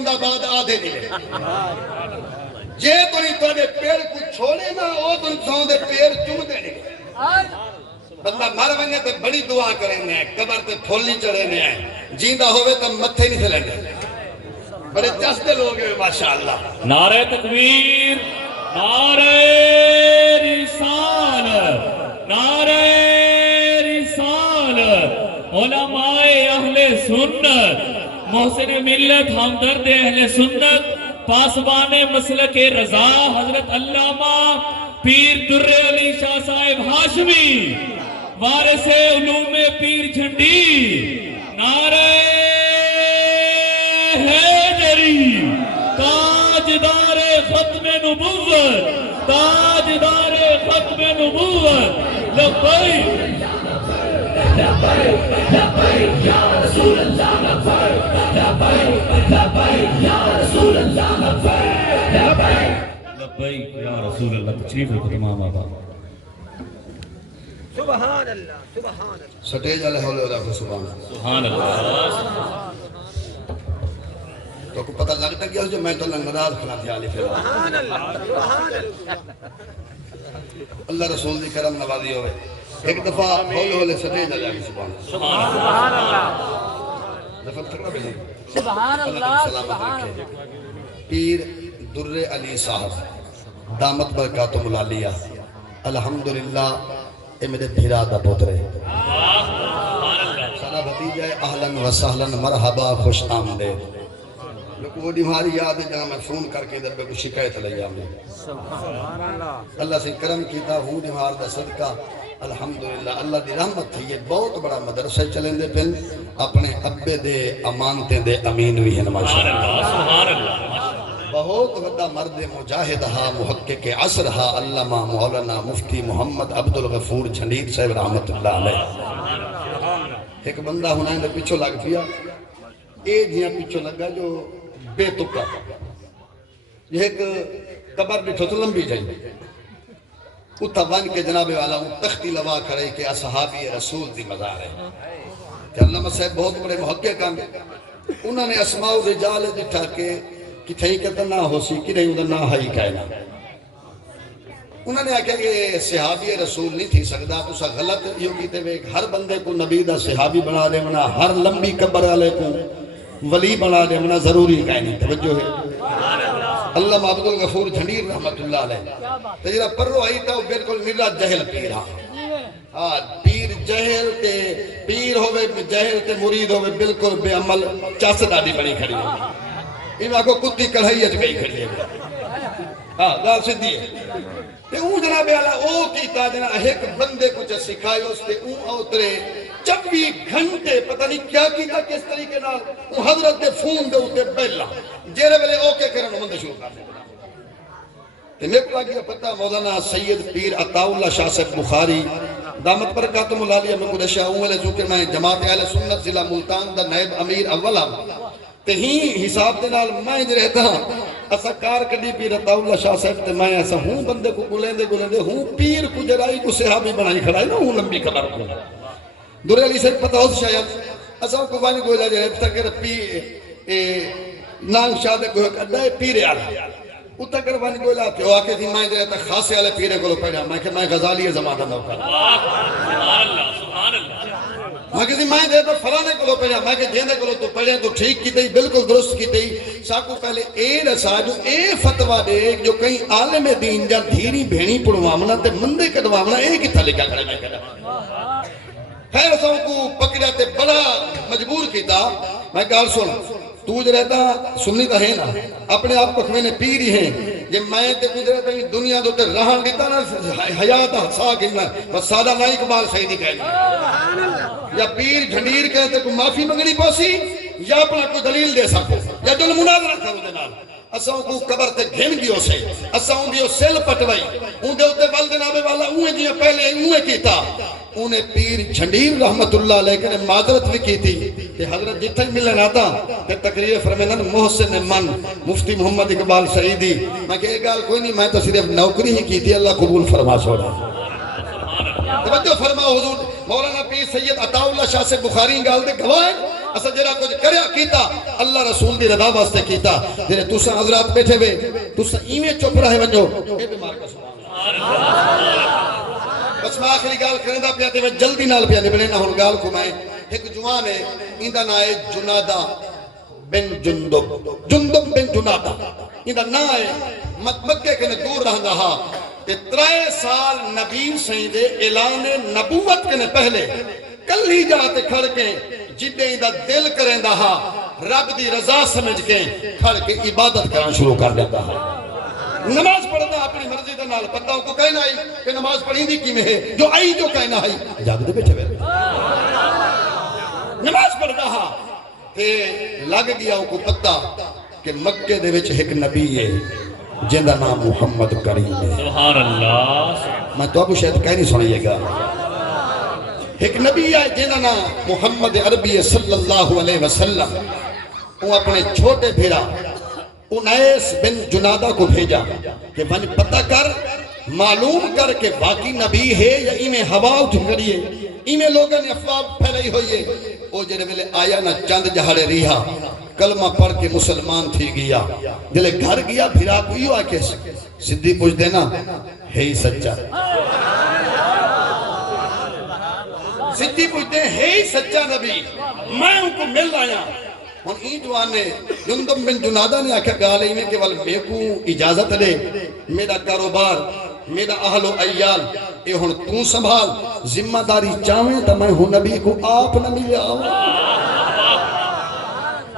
زندہ باد آدھے نہیں جے تو نہیں توڑے پیر کو چھوڑے نا او تو انسان دے پیر چوم دے نہیں بندہ مر ونجے تے بڑی دعا کرنے ہیں قبر تے پھولی چڑھنے ہیں جیندہ ہوئے تو متھے نہیں تھلنے بڑے چستے لوگ ہیں ماشاءاللہ نعرہ تکبیر نعرہ رسالت نعرہ رسالت علماء اہل سنت محسن ملت ہمدرد اہل سنت پاسبان مسلک رضا حضرت علامہ پیر در علی شاہ صاحب ہاشمی وارث علوم پیر جھنڈی نعرہ حیدری تاجدار ختم نبوت تاجدار ختم نبوت لبیک لبیک لبیک یا رسول اللہ لبیک لبیک لبیک یا رسول اللہ لبیک لبیک لبیک یا رسول اللہ تشریف رکھو تمام آبا سبحان اللہ سبحان اللہ سٹیج علیہ اللہ سبحان اللہ سبحان اللہ تو کو پتہ لگتا کیا جو میں تو ناراض کھلا تھا علی پھر سبحان اللہ سبحان اللہ اللہ رسول دی کرم نوازی ہوئے ایک دفعہ ہولے ہولے سٹیج علیہ سبحان اللہ سبحان اللہ دفعہ تھکنا بھی سبحان اللہ سبحان اللہ پیر در علی صاحب دامت برکاتم العالیہ الحمدللہ اے میرے بھیرا دا پوترے سارا بھتیجہ ہے اہلاً و سہلاً مرحبا خوش آمدید لیکن وہ ہماری یاد ہے جہاں میں فون کر کے در پہ کوئی شکایت لے آمدے اللہ سے کرم کیتا ہوں ہمار دا صدقہ الحمدللہ اللہ دی رحمت تھی یہ بہت بڑا مدرسہ چلیں دے پھر اپنے ابے دے امانتے دے امین بھی ہیں ماشاءاللہ بہت وڈا مرد مجاہد ہا محقق عصر ہا علامہ مولانا مفتی محمد عبدالغفور جھنڈیر صاحب رحمت اللہ علیہ ایک بندہ ہونا ہے پیچھو لگ پیا اے جیاں پیچھو لگا جو بے تکا یہ ایک قبر بھی ٹھوٹ لمبی جائیں اتھا بن کے جناب والا ہوں تختی لوا کرے کہ اصحابی رسول دی مزار ہے کہ علامہ صاحب بہت بڑے محقق ہیں انہوں نے اسماء و رجال جٹھا کے کتھائی کہتا نہ ہو سی کہ نہیں نہ ہائی کہنا انہوں نے آکھا کہ صحابی رسول نہیں تھی سکتا تو سا غلط یوں کیتے ہوئے ہر بندے کو نبی دا صحابی بنا دے منا ہر لمبی قبر والے کو ولی بنا دے منا ضروری کہنی توجہ ہے اللہ عبدالغفور جھنڈیر رحمت اللہ علیہ تجرہ پرو آئی تھا وہ بالکل میرا جہل پیر ہاں پیر جہل تے پیر ہوئے جہل تے مرید ہوئے بالکل بے عمل چاس دادی بڑی کھڑی ہے انہاں کو کتی کڑھائی اچ گئی کھڑی ہے ہاں گال سدھی ہے تے اون جناب والا او کیتا جنا ایک بندے کو جو سکھائے اس تے اون اوترے 24 گھنٹے پتہ نہیں کیا کیتا کس طریقے نال وہ حضرت دے فون دے اوتے بیلا جیرے ویلے اوکے کرن مند شروع کر دے تے میرے کو لگیا پتہ مولانا سید پیر عطا اللہ شاہ صاحب بخاری دامت برکاتم العالیہ میں قدس شاہ اون چونکہ میں جماعت اہل سنت ضلع ملتان دا نائب امیر اولا تے ہی حساب دے نال میں جو رہتا اسا کار کڈی پیر عطا اللہ شاہ صاحب تے میں ایسا ہوں بندے کو گلے دے ہوں پیر کو جرائی کو صحابی بنائی کھڑائی نا ہوں لمبی قبر کو در علی صاحب پتہ ہو شاید اسا کو بانی گولا جو رہتا کہ پی نانگ شاہ دے کوئی اڈا ہے پیرے آلا اتھا کر بانی گولا کہ وہ آکے تھی میں جو رہتا خاصے والے پیرے کو لو پڑھا میں کہ میں غزالی زمانہ نوکر میں کہتی میں دیتا فلانے کو لو پڑھا میں کہ جیندے کو لو تو پڑھا تو ٹھیک کی تھی بالکل درست کی تھی ساکو پہلے اے رسا جو اے فتوہ دے جو کہیں عالم دین جا دھیری بھینی پڑھوامنا تے مندے کڑوامنا اے کتھا لکھا کرے میں کہتا خیر ساں کو پکڑا تے بڑا مجبور کیتا میں کہا سن تو جو رہتا سنی تا ہے نا اپنے آپ کو میں نے پیری ہیں یہ میں تے گزرے تے دنیا دو تے رہن دیتا نا حیات سا گننا بس سادہ نہ اقبال سیدی کہہ یا پیر جھنڈیر کہتے کو معافی منگنی پوسی یا اپنا کوئی دلیل دے سکو یا دل مناظرہ کرو دے نال اساں کو قبر تے گھن گیو سے اساں دیو سیل پٹوائی اون دے اوتے ول جناب والا اوے جی پہلے اوے کیتا اونے پیر جھنڈیر رحمت اللہ علیہ نے معذرت بھی کی تھی کہ حضرت جتھے ملن آتا تے تقریر فرمائیں محسن من مفتی محمد اقبال سعیدی میں کہ یہ گال کوئی نہیں میں تو صرف نوکری ہی کی تھی اللہ قبول فرما چھوڑا توجہ فرما حضور مولانا پیر سید عطا اللہ شاہ سے بخاری گال دے گواہ اسا جڑا کچھ کریا کیتا اللہ رسول دی رضا واسطے کیتا جڑے تساں حضرات بیٹھے وے تساں ایویں چپ رہے ونجو اے بیمار کا سبحان اللہ بس میں آخری گال کرندا پیا تے جلدی نال پیا نبڑے نہ ہن گال کو میں ایک جوان ہے ایندا نام ہے جنادہ بن جندب بن جنادہ ایندا نام ہے مکے کنے دور رہندا ہا تے 3 سال نبی سائیں دے اعلان نبوت کنے پہلے کلی جاتے کھڑ کے جدے دا دل کریندا ہا رب دی رضا سمجھ کے کھڑ کے عبادت کرنا شروع کر دیتا ہے نماز پڑھنا اپنی مرضی دا نال پتہ کو کہنا ہے کہ نماز پڑھی دی کی میں ہے جو آئی جو کہنا ہے جاگ دے بیٹھے بیٹھے نماز پڑھتا ہا تے لگ گیا کو پتہ کہ مکے دے وچ ایک نبی ہے جن دا نام محمد کریم ہے سبحان اللہ میں تو ابو شاید کہہ نہیں سنائیے گا ایک نبی ہے جن دا نام محمد عربی صلی اللہ علیہ وسلم وہ اپنے چھوٹے بھیرا انیس بن جنادہ کو بھیجا کہ ون پتہ کر معلوم کر کہ واقعی نبی ہے یا ایمیں ہوا اٹھ گڑی ہے ایمیں لوگوں نے افواہ پھیلائی ہوئی ہے وہ جنہیں ملے آیا نہ چند جہاڑے ریہا کلمہ پڑھ کے مسلمان تھی گیا جلے گھر گیا بھیرا کو یوں آکے صدی پوچھ دینا ہے ہی سچا صدی پوچھ دے ہے ہی سچا نبی میں ان کو مل آیا ہن این جوان نے جندب بن جنادہ نے آکھا گالے میں کہ وال میں کو اجازت دے میرا کاروبار میرا اہل و عیال اے ہن تو سنبھال ذمہ داری چاہیں تو میں ہوں نبی کو آپ نہ مل آؤں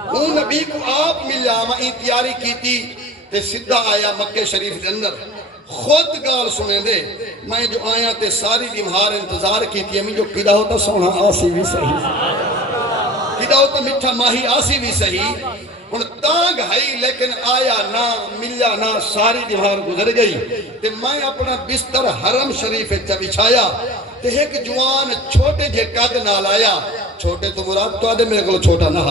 ہوں نبی کو آپ مل آؤں این تیاری کی تھی تے سدھا آیا مکہ شریف کے اندر خود گال سنے دے میں جو آیا تے ساری بیمار انتظار کی تھی ہمیں جو قیدہ ہوتا سونا آسی بھی صحیح قیدہ ہوتا مٹھا ماہی آسی بھی صحیح ان تانگ ہائی لیکن آیا نہ ملیا نہ ساری دیوار گزر گئی تے میں اپنا بستر حرم شریف چا بچھایا تے ایک جوان چھوٹے جے قد نال آیا چھوٹے تو مراد تو آدھے میرے کو چھوٹا نہ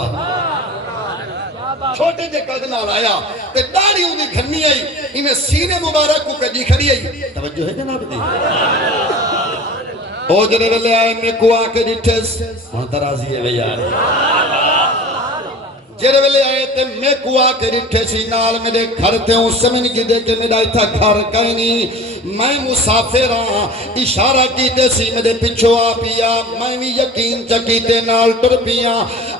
چھوٹے جے قد نال آیا تے داڑھی ہوندی گھنی آئی ہمیں سینے مبارک کو کجی کھڑی آئی توجہ ہے جناب دی او جنے ویلے آئے میں کو آکے ڈٹھس ہاں درازی ہے بے یار جڑے ویلے آئے تے میں کو آکے ڈٹھے سی نال میرے گھر تے ہوں سمجھ کی دے کہ میرا اتھا گھر کہیں نہیں میں مسافر ہاں اشارہ کیتے سی میرے پچھو آ پیا میں بھی یقین چکیتے نال ٹر پیا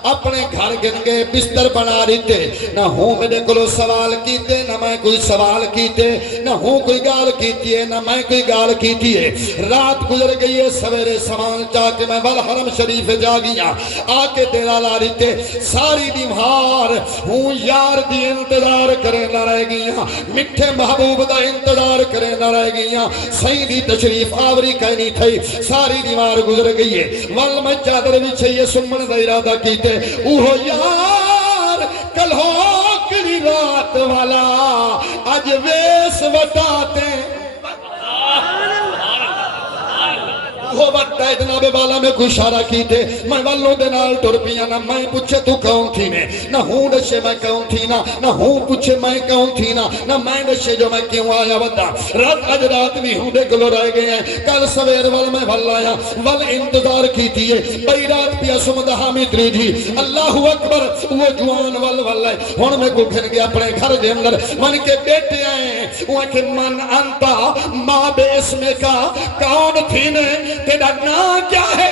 اپنے گھر گن گئے بستر بنا رہتے نہ ہوں میرے کلو سوال کیتے نہ میں کوئی سوال کیتے نہ ہوں کوئی گال کیتی ہے نہ میں کوئی گال کیتی ہے رات گزر گئی ہے سویرے سامان چاہ کے میں والحرم شریف جا گیا آکے دیرا لا رہتے ساری دیمہار ہوں یار دی انتظار کرے نہ رہ گیا مٹھے محبوب دا انتظار کرے نہ رہ گیا سیدی تشریف آوری کہنی تھی ساری دیوار گزر گئی ہے وال میں چادر بھی چاہیے سمن دا ارادہ کیتے اوہو یار کل ہو کلی رات والا آج ویس وٹاتے وہ وقت ہے جناب والا میں گشارہ کی تھے میں والوں دے نال ٹر پیا نہ میں پوچھے تو کون تھی نہ ہوں نشے میں کون تھی نہ ہوں پوچھے میں کون تھی نہ میں نشے جو میں کیوں آیا ودا رات اج رات بھی ہوں دے گلو رہ گئے ہیں کل سویر وال میں ول آیا ول انتظار کی تھی بڑی رات پیا سمدہ حامد ریجی اللہ اکبر وہ جوان ول ہے ہون میں کو گھن گیا اپنے گھر دے اندر من کے بیٹے آئے وہ کہ من انتا ماں بے اسم کا کون تھی نے تیرا نام کیا ہے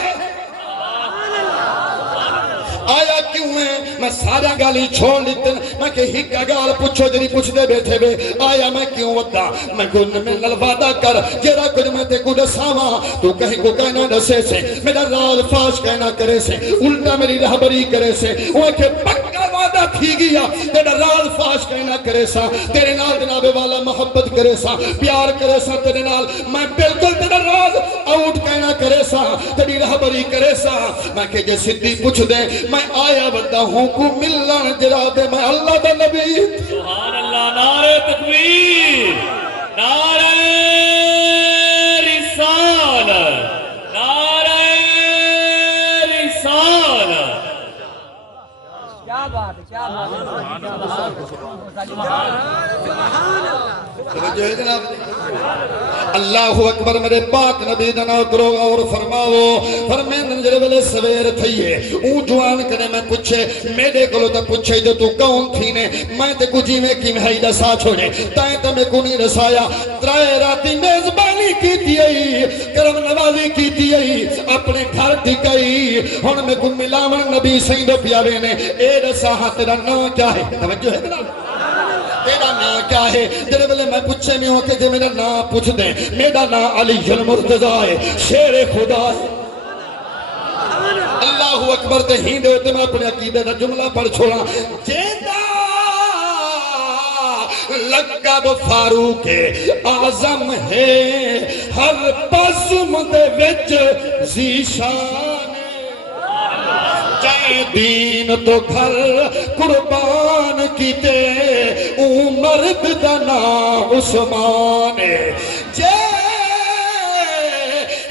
آیا کیوں ہے میں سارا گالی چھوڑ لیتے میں کہ ہکا گال پوچھو جری پوچھ دے بیٹھے بے آیا میں کیوں ودا میں کن میں نلوادہ کر جیرا کچھ میں تے کو دساواں تو کہیں کو کہنا دسے سے میرا راز فاش کہنا کرے سے الٹا میری رہبری کرے سے وہ کہ پکا وعدہ تھی گیا تیرا راز فاش کہنا کرے سا تیرے نال جناب والا محبت کرے سا پیار کرے سا تیرے نال میں بالکل تیرا راز آؤٹ کہنا کرے سا تیری رہبری کرے سا میں کہ جے صدی پوچھ دے میں آیا بندہ ہوں کو ملن جرا دے میں اللہ دا نبی سبحان اللہ نعرہ تکبیر نعرہ رسالت نعرہ رسالت کیا بات ہے کیا بات ہے توجہ ہے جناب اللہ اکبر میرے پاک نبی دا نام کرو اور فرماؤ فرمائن جڑے ویلے سویر تھئیے اون جوان کنے میں پوچھے میرے کولو تے پوچھے جو تو کون تھی نے میں تے کجی میں کی میں دسا چھوڑے تائیں تے میں کو نہیں رسایا ترائے راتی میزبانی کیتی ہے کرم نوازی کیتی ہے اپنے گھر ٹکائی ہن میں کو ملاون نبی سیندو پیارے نے اے رسا ہاں تیرا نام کیا ہے توجہ ہے تیرا تیرا نام کیا ہے جڑے بلے میں پوچھے نہیں ہوتے جو میرا نام پوچھ دیں میرا نام علی المرتضی ہے شیر خدا ہے اللہ اکبر تے ہی دے ہوتے میں اپنے عقیدے دا جملہ پڑھ چھوڑا جیدہ لقب فاروق اعظم ہے ہر بزم دے وچ ذیشان جائے دین تو گھر قربان کیتے اون مرد دا نام عثمان جے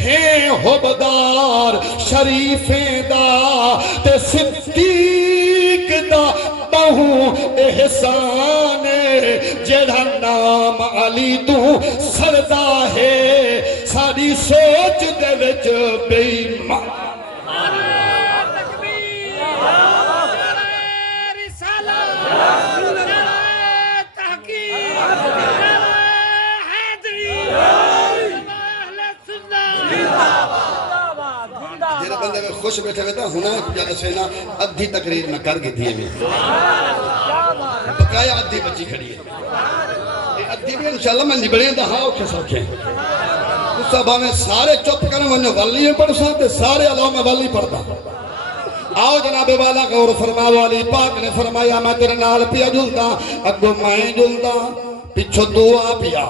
ہیں حبدار شریفیں دا تے صدیق دا بہو احسان جڑا نام علی تو سردا ہے ساری سوچ دے وچ بے ایمان جیرے بندے میں خوش بیٹھے ہوئے تھا ہونا جانا سینا ادھی تقریر میں کر گئی تھی بقایا ادھی بچی کھڑی ہے ادھی بھی انشاءاللہ میں نبڑیں دا ہاں اوکے سوکھیں اس صحابہ میں سارے چپ کرنے ونیو والی ہیں پڑھ سکتے سارے اللہ میں والی پڑھتا آؤ جناب والا غور فرما والی پاک نے فرمایا میں تیرے نال پیا جلدا اگو میں جلدا پچھو دعا پیا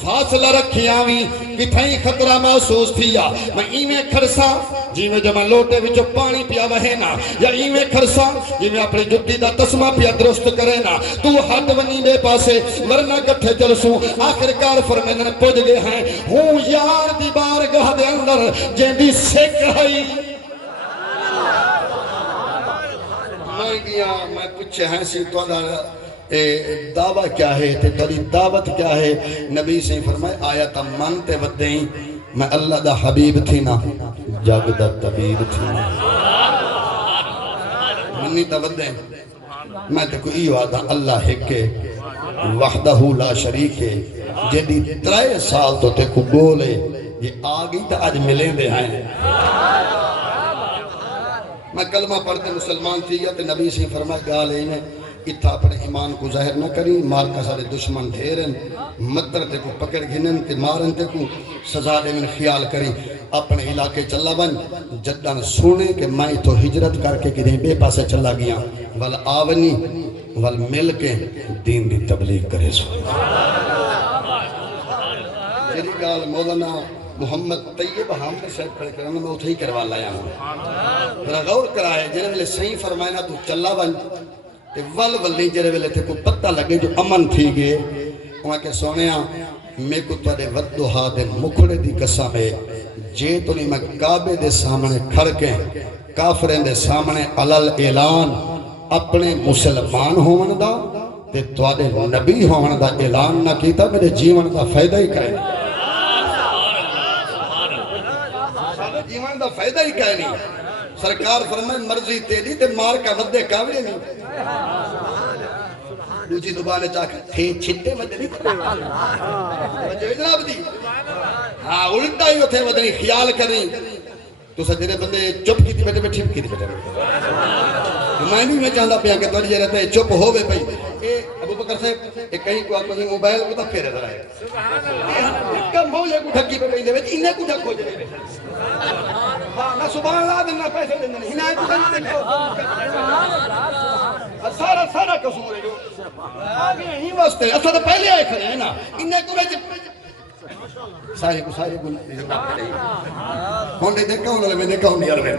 فاصلہ رکھیاں بھی کتھائیں خطرہ محسوس تھیا میں ایویں کھڑسا جی میں جب میں لوٹے وچو پانی پیا وہینا یا ایویں کھڑسا جی میں اپنی جتی دا تسمہ پیا درست کرینا تو ہاتھ ونی بے پاسے ورنہ کٹھے چلسوں آخرکار فرمیدن پوج گئے ہیں ہوں یار دی بارگاہ دے اندر جن دی سکھ ہے میں گیا میں پوچھے ہیں سی تو دعویٰ کیا ہے تیری دعوت کیا ہے نبی سے فرمائے آیا تا من تے ودیں میں اللہ دا حبیب تھی نا جگ دا طبیب تھی نا منی تا ودیں میں تے کوئی وعدہ اللہ ہکے وحدہ لا شریک ہے جدی 3 سال تو تے کو بولے یہ آگئی تا آج ملیں دے ہیں میں کلمہ پڑھتے مسلمان تھی یا تے نبی سے فرمائے گالے میں اتھا اپنے ایمان کو ظاہر نہ کریں مار کا سارے دشمن ڈھیرن مطر تے کو پکڑ گھنن تے مارن تے کو سزا دے من خیال کریں اپنے علاقے چلا بن جدن سونے کہ میں تو ہجرت کر کے کدیں بے پاسے چلا گیا وال آونی وال مل کے دین دی تبلیغ کرے سو جیری گال مولانا محمد طیب حامد صاحب پڑھ کرنے میں اتھا ہی کروا لایا ہوں ذرا غور کرائے جنہیں ملے صحیح فرمائنا تو چلا بن ول ولی جرے ویلے تھے کو پتہ لگے جو امن تھی گئے وہاں کے سونیاں میں کو تھوڑے ودوہا دے مکھڑے دی قسم ہے جے تو نہیں میں کعبے دے سامنے کھڑ کے کافرین دے سامنے علل اعلان اپنے مسلمان ہون دا تے تھوڑے نبی ہون دا اعلان نہ کیتا میرے جیون دا فائدہ ہی کہے جیون دا فائدہ ہی کہے نہیں سرکار فرمائے مرضی تیری تے مار کا ودے کاوڑے نہیں دوچی دبانے چاکر تھے چھتے ودے نہیں وجہ جناب دی ہاں الٹا ہی ہوتے ودے نہیں خیال کریں تو سجرے بندے چپ کی تھی بیٹے میں ٹھپ کی تھی بیٹے میں بھی میں چاہتا پیا کہ توڑی جے رہتے ہیں چپ ہوئے بھئی اے ابو بکر صاحب ایک کہیں کو آپ کو موبائل کو تک پھیرے در آئے کم ہو جائے کو ٹھکی پہ کہیں دے بیٹے انہیں کو ٹھک ہو جائے نہ سبحان اللہ دینا پیسے دینا نہیں ہنائے تو کہیں دیکھو سارا سارا قصور ہے جو آگے ہی واسطے اصلا تو پہلے آئے کھڑے ہیں نا انہیں کو رہے سارے کو ہوں نے دیکھا ہوں نے میں دیکھا ہوں نہیں عربے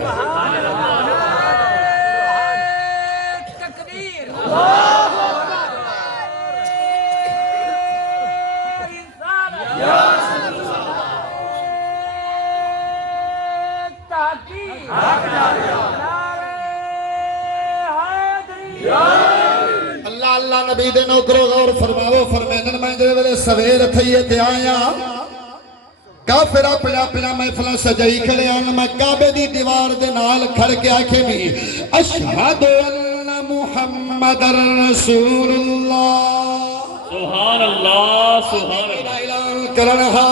تکبیر اللہ اللہ نبی دے نوکرو غور فرماو فرمینن میں جے ویلے سویر تھئیے تے آیا کافر اپنا اپنا محفل سجائی کھڑے ہیں میں کعبے دی دیوار دے نال کھڑ کے آکھے بھی اشہد ان محمد رسول اللہ سبحان اللہ سبحان اللہ اعلان کرنہا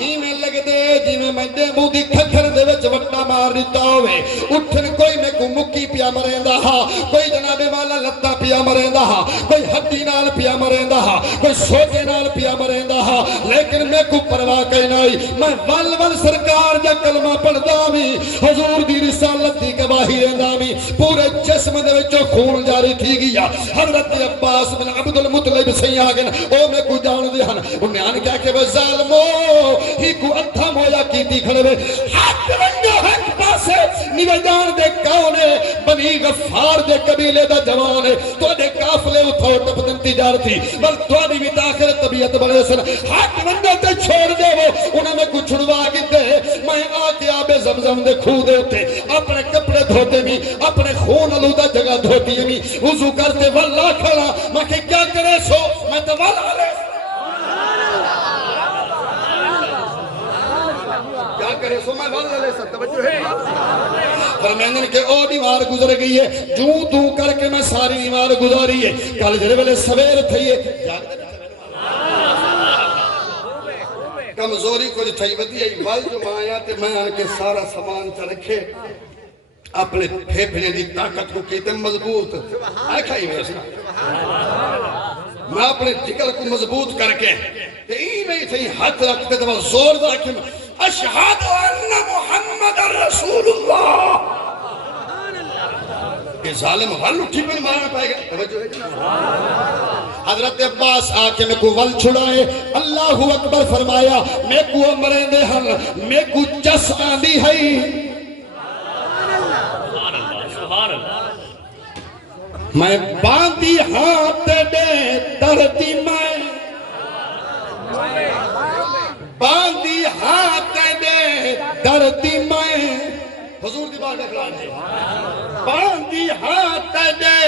ایمیں لگ دے جی میں ڈیمو دی کھکھر دے وچ وٹا مار دیتا ہوئے اٹھن کوئی میں کو مکی پیا مریندا ہا کوئی جناب والا لتا پیا مریندا ہا کوئی ہڈی نال پیا مریندا ہا کوئی سوجے نال پیا مریندا ہا لیکن میں کو پرواہ کہیں نہیں میں ول ول سرکار جا کلمہ پڑھدا بھی حضور دی رسالت دی گواہی دیندا بھی پورے جسم دے وچوں خون جاری تھی گیا حضرت عباس بن عبد المطلب سہی آ گئے او میں کو جان دے ہن انہیں آن کہا کہ وہ ظالمو ہی کو ادھا مویا کیتی کھڑے ہوئے حق رنگا حق پاسے نیوے جان دے کاؤنے بنی غفار دے قبیلے دا جوانے تو دے کافلے اتھاؤ ٹپ دن تجارتی بل تو دی بھی تاخر طبیعت بڑے سن حق رنگا تے چھوڑ دے وہ انہیں میں کچھ چھڑوا گی دے میں آکے آبے زمزم دے کھو دے ہوتے اپنے کپڑے دھوتے بھی اپنے خون علودہ جگہ دھوتی بھی وضو کرتے واللہ کھڑا میں کہ کیا کرے سو میں تو والا لے کیا کرے سو میں والا لے سکتا توجہ ہے فرمیندن کہ او دیوار گزر گئی ہے جو تو کر کے میں ساری دیوار گزاری ہے کل جڑے والے سویر تھئی ہے کمزوری کو تھئی ودی ہے وال جو مایا تے میں آن کے سارا سامان چ رکھے اپنے پھیپھڑے دی طاقت کو کیتے مضبوط آکھائی میں میں اپنے جگر کو مضبوط کر کے ای میں تھی ہاتھ رکھتے تو زور دا کہ اشہد ان محمد رسول اللہ کہ ظالم ول اٹھی میں مارنا پائے گا توجہ ہے حضرت عباس آکے میں کو ول چھڑائے اللہ اکبر فرمایا میں کو امرین دے ہن میں کو چس آندی ہے میں باندھی ہاتھ دے دردی میں باندھی ہاتھ دے دردی میں حضور دی بات اکران ہے باندھی ہاتھ دے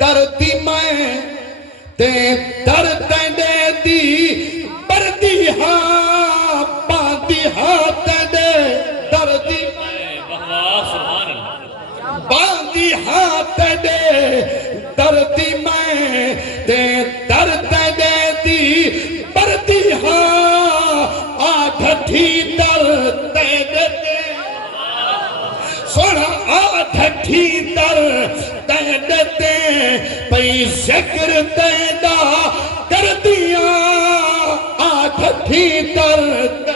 دردی میں تے درد دے دی بردی ہاں باندھی ہاتھ دے دردی میں باندھی ہاتھ دے دردی میں تے درد دے دی بردی ہاں آدھٹھی درد دے سونا آدھٹھی درد دے پئی ذکر دے دا کر دیا آدھٹھی درد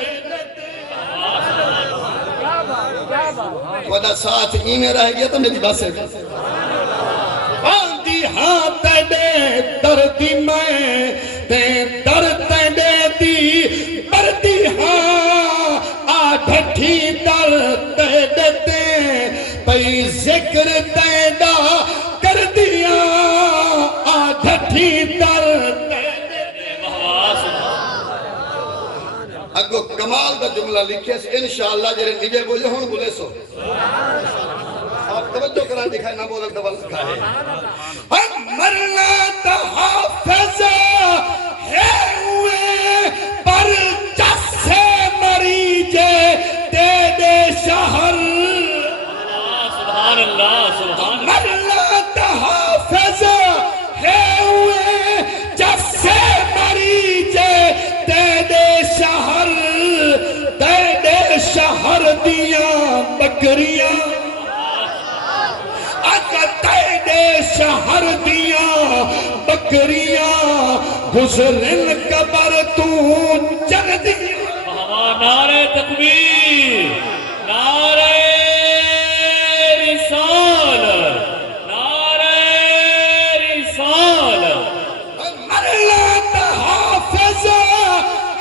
ودا ساتھ ہی میں رہ گیا تو میری بات سے باندھی ہاتھ دے دردی میں تے درد دے دی بردی ہاں آدھٹھی درد دیتے پئی ذکر دے دا کر دیا آدھٹھی درد اگو کمال دا جملہ لکھے سے انشاءاللہ جرے نگے بولے ہون بولے سو آپ توجہ کرا دکھائے نہ بولے دبل دکھائے ہم مرنا تحافظ ہے ہوئے پر جس سے مریجے دے دے شہر سبحان اللہ سبحان مرنا تحافظ ہے ہوئے جس سے مریجے دے دے شہر دے دے شہر دیاں بکریاں دے دے شہر دیاں بکریاں گزرن قبر تو چل دیا نعرہ تکبیر نعرہ رسالت نعرہ رسالت مرنا تحافظ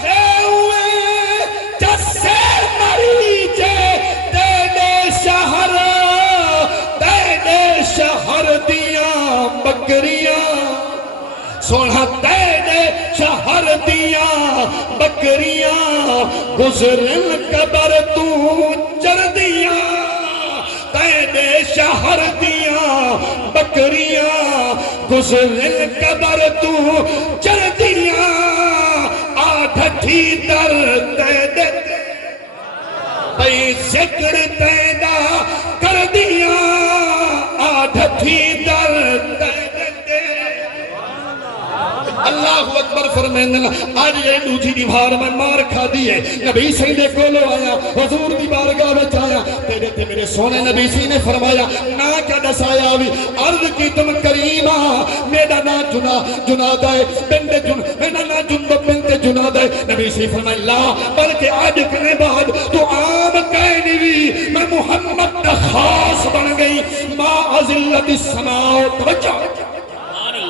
ہے ہوئے جس سے مریجے دے دے شہر شہر دیاں بکریاں سونا دے دے شہر دیاں بکریاں گزرن قبر تو چر دیاں دے دے شہر دیاں بکریاں گزرن قبر تو چر دیاں آدھٹھی در دے دے ذکر تیدا کر دیا آدھی درد اللہ اکبر فرمائیں آج یہ دوجی دیوار میں مار کھا دیئے نبی سیدے کولو آیا حضور دی بارگاہ میں آیا تیرے تے میرے سونے نبی سی نے فرمایا نا کیا دسایا ہوئی عرض کی تم کریمہ میرا نا جناد ہے میرا نا جندب بنت جناد ہے نبی سی فرمایا لا بلکہ آج کنے بعد تو عام کہنی بھی میں محمد کا خاص بن گئی ما عزلت السماء توجہ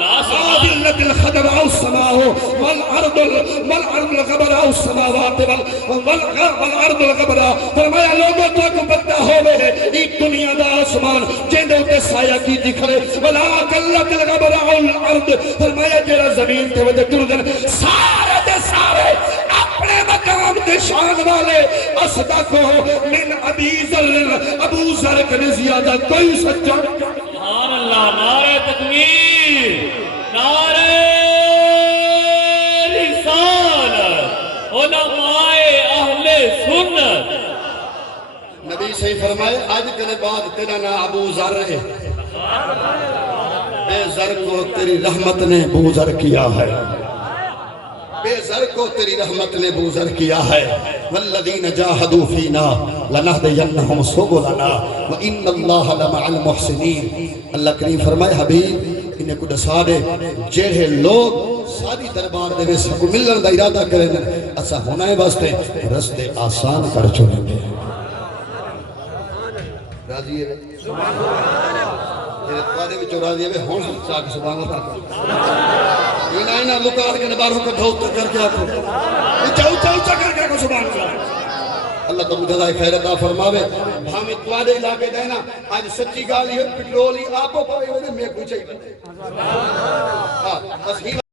عادلت الخدراء السماء والارض الغبراء السماوات والارض الغبراء فرمایا لوگوں تو کو پتہ ہوئے ایک دنیا دا آسمان جیندے ہوتے سایہ کی دکھرے ولا قلت الغبراء الارض فرمایا جیرا زمین تے وجہ دردن سارے دے سارے اپنے مقام دے شان والے اصدق من ابو ذر کے زیادہ کوئی سچا سبحان اللہ نعرہ تکبیر نعرہ رسالت علماء اہل سنت نبی صحیح فرمائے آج کنے بعد تیرا نا ابو ذر ہے بے ذر کو تیری رحمت نے بوزر کیا ہے بے ذر کو تیری رحمت نے بوزر کیا ہے والذین جاہدوا فینا لنہدینہم سبلنا وان اللہ لمع المحسنین اللہ کریم فرمائے حبیب انہیں کو دسا دے جیڑے لوگ ساری دربار دے میں سب کو ملن دا ارادہ کریں ایسا ہونا ہے واسطے رستے آسان کر چھوڑیں گے راضی ہے تیرے بھی چورا دیئے ہون ہم چاک سبحان اللہ اینا لکار کے نباروں کا دھوتا کر کے آکو چاو کر کے آکو سبحان اللہ اللہ تو مجھے خیر عطا فرماوے ہمیں توارے علاقے دینا آج سچی گالی ہے پٹرولی آپو پاوے ہوئے میں کچھ ہی